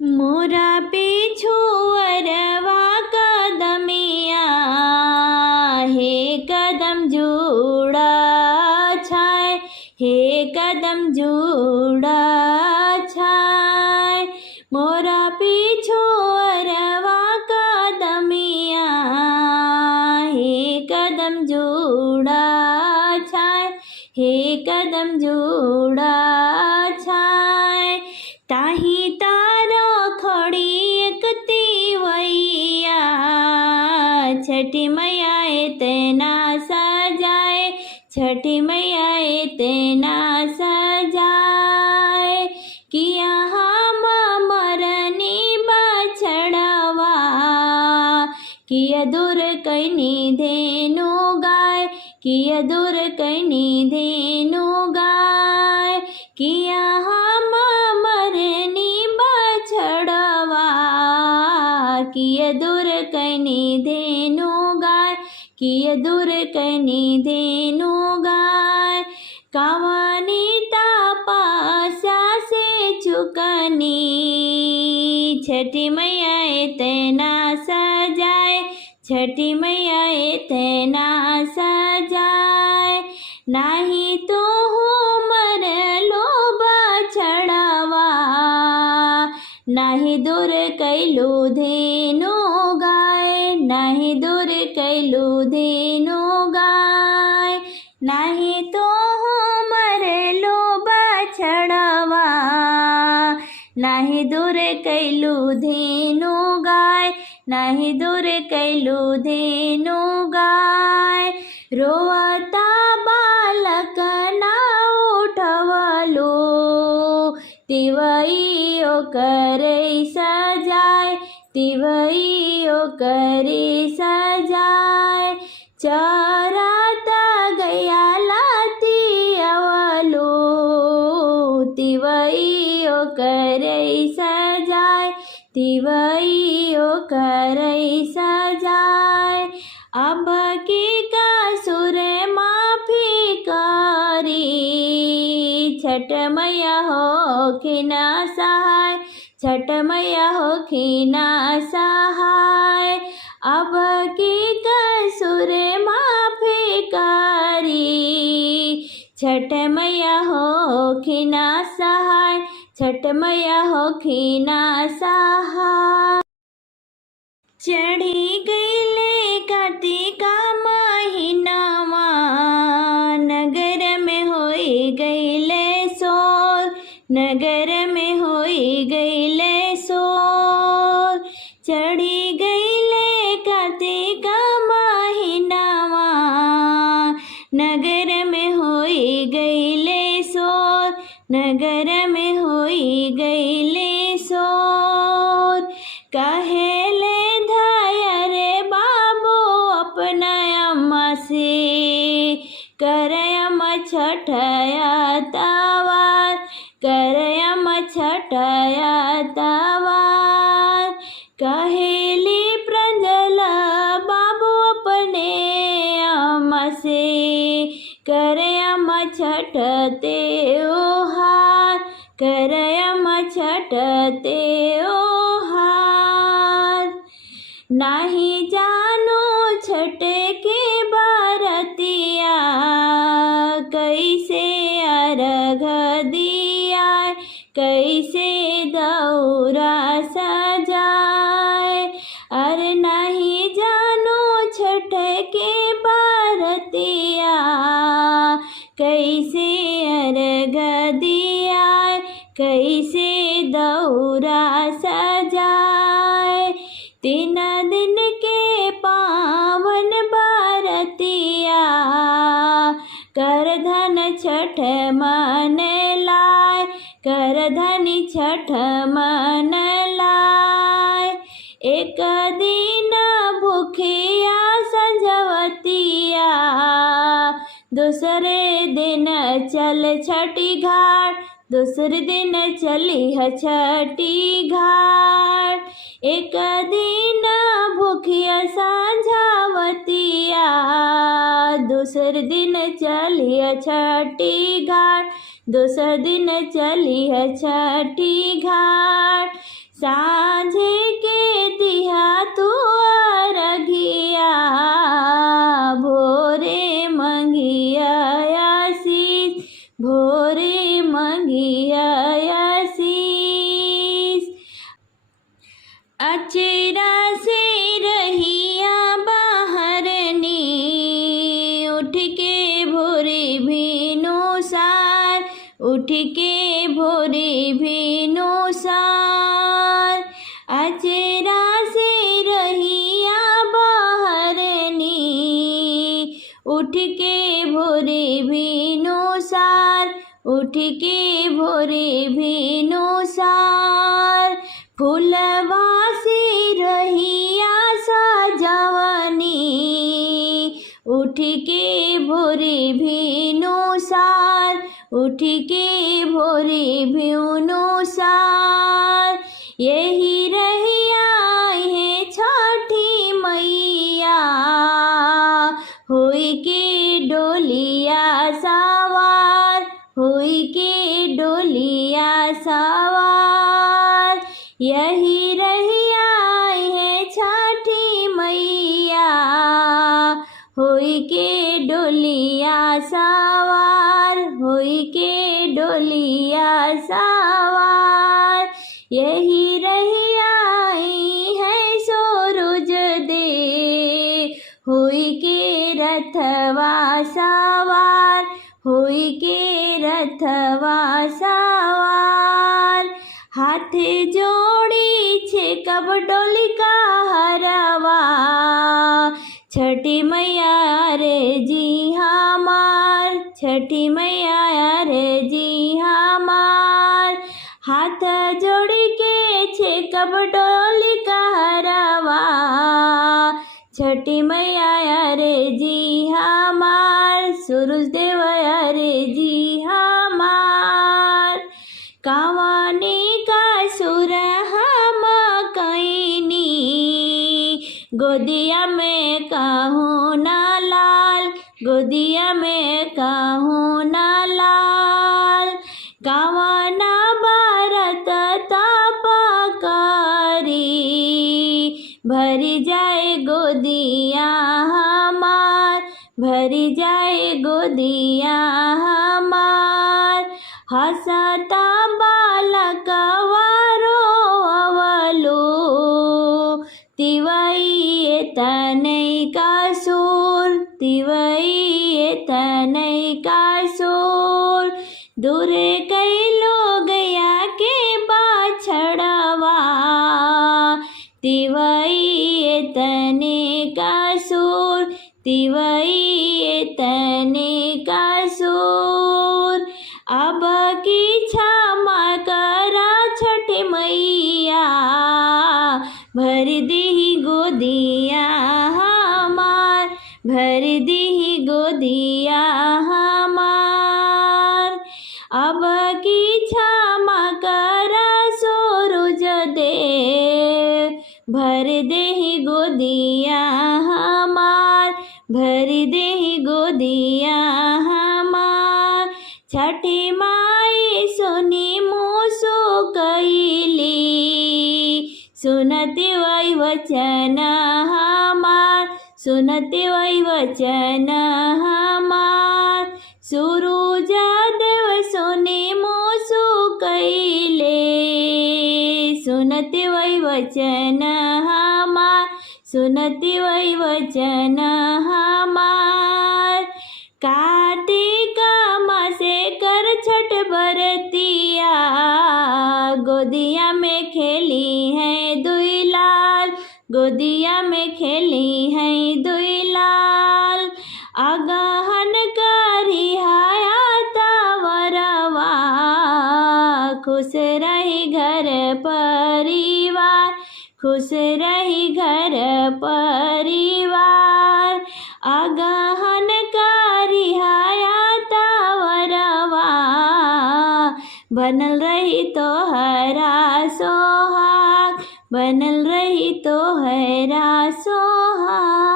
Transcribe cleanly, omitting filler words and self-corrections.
मोरा पीछू अरवा कदमिया, हे कदम जूड़ा छाय, हे कदम जूड़ा छाय। मोरा पीछू अरवा कदमिया, हे कदम जूड़ा छाय, हे कदम जूड़ा छाय। ताही तारो खड़ी एकती वैया, छठी मैया तेना सजाए, छठी मैया तेना सजाए। किया हम मरनी बछड़वा, किया दूर कैनी धेनु गाय, किया दूर कैनी धेनु गाय। किया हम मरनी बछड़वा, किया दूर कैनी धेनु गाय, किया दूर कैनी धेनु गाय। कवनी तपस्या से चुकनी, छठी मैया तेना सजाए, छठी मैया तेना सजाए। नाही तो मरलो बछड़वा, नाही दूर कैलू धेनु गाय, नाही दूर कैलू धेनु गाय। नाही तो मरलो बछड़वा, नाही दूर कैलू धेनु गाय, नाही दूर कैलू धेनु गाय। रोवता बालक ना उठवलो, तिवैयो करे सजाय, तिवैयो करे सजाय। चरात गया लाती अवलो, तिवैयो करे सजाय, तिवैयो करे सजाय। अब की कसुर माफी करी, छठ मैया होखिन सहाय, छठ मैया होखिन सहाय। अब की कसुर माफी करी, छठ मैया होखिन सहाय, छठ मैया होखिन सहाय। चढ़ी गईले कार्तिका महीनावा, नगर में होई गईले सोर, नगर में होई गईले सोर। चढ़ी गईले कार्तिका महीनावा, नगर में होई गईले सोर, नगर में होई गईले सोर। कहेले धैर्य बाबू अपना अम्मा से, करयम छठया तवार, करयम छठया तवार। कहेली प्रंजल बाबू अपने अम्मा से, करयम छठ त्योहार, करयम छठ त्योहार। नाही जानो छठ के बरतिया, कैसे अर्घ दिया, कैसे दौरा सजाए। अरे नहीं जानो छठ के बरतिया, कैसे अर्घ दिया, कैसे दौरा सजाए। 3 दिन के पावन बरतिया, कर धन छठ मन लाय, कर धनी छठ मन लाय। एक दिन भूखिया संझवतिया, दूसरे दिन चल छठी घाट, दूसरे दिन चली है छठी घाट। एक दिन भूखिया सांझावतिया, दूसरे दिन चली है छठी घाट, दूसरे दिन चली है छठी घाट। साँझे के दिया तू अरघिया, भोरे मंगिया आशीष, भोरे मंगिया आशीष। अचेरा से रहिया बाहरनी, उठ के भोरे भीनु सार, उठ के भोरे भीनु सार। अचेरा से रहिया बाहरनी, उठ के भोरे भीनु सार, उठ के भोरे भीनु सार। फूलवा से रहिया सजवनी, उठ के भोरे भीनु सार, उठ के भोरे भीनु सार। यही रहिया है छठी मैया, होई के डोलिया सवार, होई के डोलिया सवार। यही रहिया है छठी मैया, होई के डोलिया सवार, होई के डोलिया सवार। यही रहिया है सूरज दे, होई के रथवा सवार, होई के रथवा सवार। हाथ जोड़ी छे कब डोली का हरवा, छठी मैया रे जी हमार, छठी मैया रे जी हमार। हाथ जोड़ी के छे कब डोली का हरवा, छठी मैया रे जी हमार, सूरज देव रे जी हमार। कावानी का सुर हम कैनी, गोदिया में कहूँ ना लाल, गोदिया में कहूँ ना लाल। कावाना भारत ताप करी, भरी जाए गोदिया हमार, भरी जाए गोदिया हमार। हसता बालकवा रोवलो, तिवई तनय का सूर, तिवई तनय का सूर। दूर कई लोग या के बाछड़वा, तिवई तने का सूर, तिवई तने का सूर। अब की क्षमा करा छठी मैया, भर दी गोदिया हमार, भर दी गोदिया हमार। अब की क्षमा करा सूरज देव, भर दे गोदिया हमार, भर दे गोदिया हमार। छठी माई सुनी मुसु कैली, सुनते वै वचन हमार, सुनते वै वचन हमार। सूरज देव सुनी मुसु कैले, सुनते वै वचन हमार, सुनते वै वचन हमार। कार्तिक मासे कर छठ बरतिया, गोदिया में खेली है दुई लाल, गोदिया में खेली है दुई लाल। अगहन करी हायाता वरवा, खुश रही घर परिवार, खुश रही घर परिवार। अगहन करी हायाता वरवा, बनल रही तोहरा सोहाग, बनल रही तोहरा सोहाग।